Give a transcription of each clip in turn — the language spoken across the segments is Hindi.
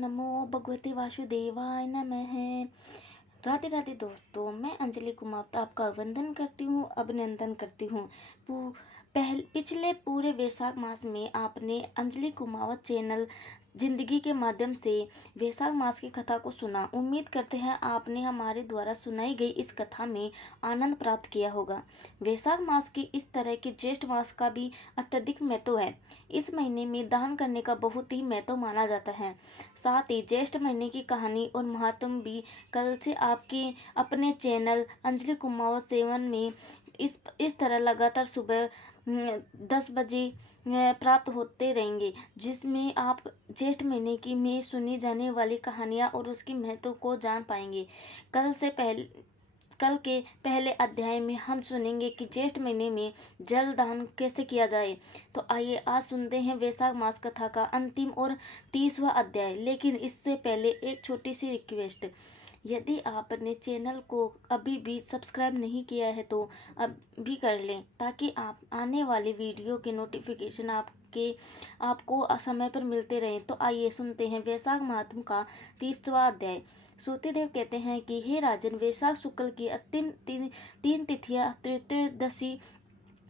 नमो भगवते वासुदेवाय नमः। राधे राधे दोस्तों, मैं अंजलि कुमावत आपका वंदन करती हूँ, अभिनंदन करती हूँ। पिछले पूरे वैशाख मास में आपने अंजलि कुमावत चैनल जिंदगी के माध्यम से वैशाख मास की कथा को सुना। उम्मीद करते हैं आपने हमारे द्वारा सुनाई गई इस कथा में आनंद प्राप्त किया होगा। वैशाख मास की इस तरह के ज्येष्ठ मास का भी अत्यधिक महत्व है। इस महीने में दान करने का बहुत ही महत्व माना जाता है। साथ ही ज्येष्ठ महीने की कहानी और महात्म भी कल से आपके अपने चैनल अंजलि कुमावत सेवन में इस तरह लगातार सुबह 10 बजे प्राप्त होते रहेंगे, जिसमें आप ज्येष्ठ महीने की में सुनी जाने वाली कहानियाँ और उसकी महत्व को जान पाएंगे। कल के पहले अध्याय में हम सुनेंगे कि ज्येष्ठ महीने में जल दान कैसे किया जाए। तो आइए आज सुनते हैं वैशाख मास कथा का अंतिम और 30वां अध्याय। लेकिन इससे पहले एक छोटी सी रिक्वेस्ट, यदि आपने चैनल को अभी भी सब्सक्राइब नहीं किया है तो अभी कर लें, ताकि आप आने वाली वीडियो के नोटिफिकेशन आपको समय पर मिलते रहें। तो आइए सुनते हैं वैशाख महात्म का 30वां अध्याय। श्रुतिदेव कहते हैं कि हे राजन, वैशाख शुक्ल की अंतिम तीन तिथियां त्रयोदशी,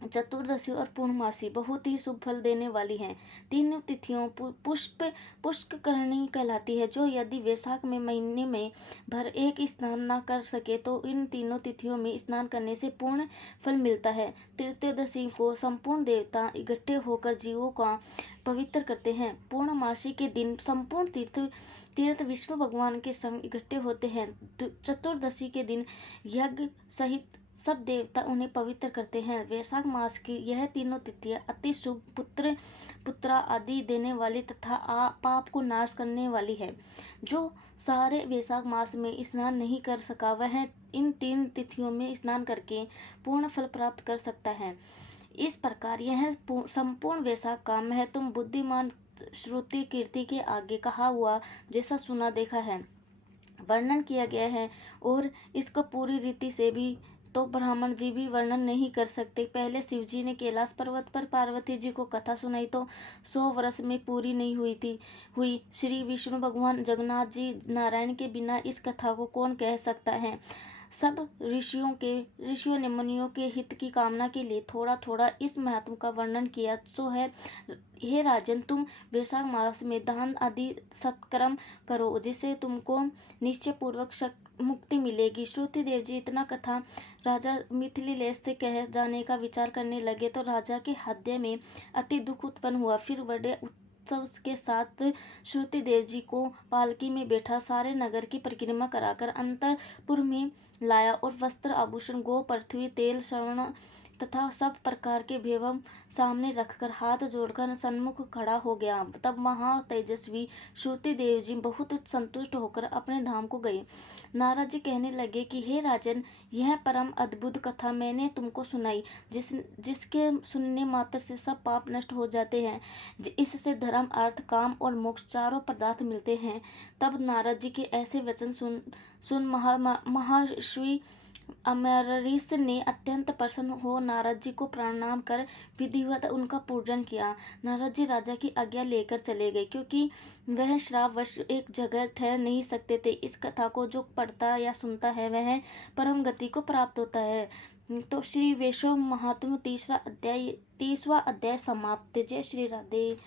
चतुर्दशी और पूर्णमासी बहुत ही शुभ फल देने वाली हैं। तीनों तिथियों पुष्करणी कहलाती है, जो यदि वैशाख में महीने में भर एक स्नान न कर सके तो इन तीनों तिथियों में स्नान करने से पूर्ण फल मिलता है। त्रयोदशी को संपूर्ण देवता इकट्ठे होकर जीवों का पवित्र करते हैं। पूर्णमासी के दिन संपूर्ण तीर्थ विष्णु भगवान के संग इकट्ठे होते हैं। चतुर्दशी के दिन यज्ञ सहित सब देवता उन्हें पवित्र करते हैं। वैशाख मास की यह तीनों तिथियां अति शुभ पुत्रा आदि देने वाली तथा पाप को नाश करने वाली है। जो सारे वैशाख मास में स्नान नहीं कर सका, वह इन तीन तिथियों में स्नान करके पूर्ण फल प्राप्त कर सकता है। इस प्रकार यह संपूर्ण वैशाख का महत्व बुद्धिमान श्रुति कीर्ति के आगे कहा हुआ जैसा सुना देखा है, वर्णन किया गया है। और इसको पूरी रीति से भी तो ब्राह्मण जी भी वर्णन नहीं कर सकते। पहले शिव जी ने कैलाश पर्वत पर पार्वती जी को कथा सुनाई तो 100 वर्ष में पूरी नहीं हुई। श्री विष्णु भगवान जगन्नाथ जी नारायण के बिना इस कथा को कौन कह सकता है। सब ऋषियों ने मुनियों के हित की कामना के लिए थोड़ा थोड़ा इस महात्म का वर्णन किया। सो है, हे राजन, तुम वैशाख मास में दान आदि सत्कर्म करो, जिससे तुमको निश्चय पूर्वक मुक्ति मिलेगी। श्रुति देव जी इतना कथा राजा मिथिलेश से कह जाने का विचार करने लगे तो राजा के हृदय में अति दुख उत्पन्न हुआ। फिर बड़े उत्सव के साथ श्रुति देव जी को पालकी में बैठा सारे नगर की परिक्रमा कराकर अंतपुर में लाया और वस्त्र आभूषण गो पृथ्वी तेल श्रवण तथा सब प्रकार के भैभव सामने रखकर हाथ जोड़कर सन्मुख खड़ा हो गया। तब महा तेजस्वी श्रुति देव जी बहुत संतुष्ट होकर अपने धाम को गए। नारद जी कहने लगे कि हे राजन, यह परम अद्भुत कथा मैंने तुमको सुनाई, जिसके सुनने मात्र से सब पाप नष्ट हो जाते हैं। इससे धर्म अर्थ काम और मोक्ष चारों पदार्थ मिलते हैं। तब नारद जी के ऐसे वचन सुन महर्षि अम्बरीश ने अत्यंत प्रसन्न हो नारद जी को प्रणाम कर विधिवत उनका पूजन किया। नारद जी राजा की आज्ञा लेकर चले गए, क्योंकि वह श्रापवश एक जगह ठहर नहीं सकते थे। इस कथा को जो पढ़ता या सुनता है वह परम गति को प्राप्त होता है। तो श्री वैष्णव महात्म्य 30वां अध्याय समाप्त। जय श्री राधे।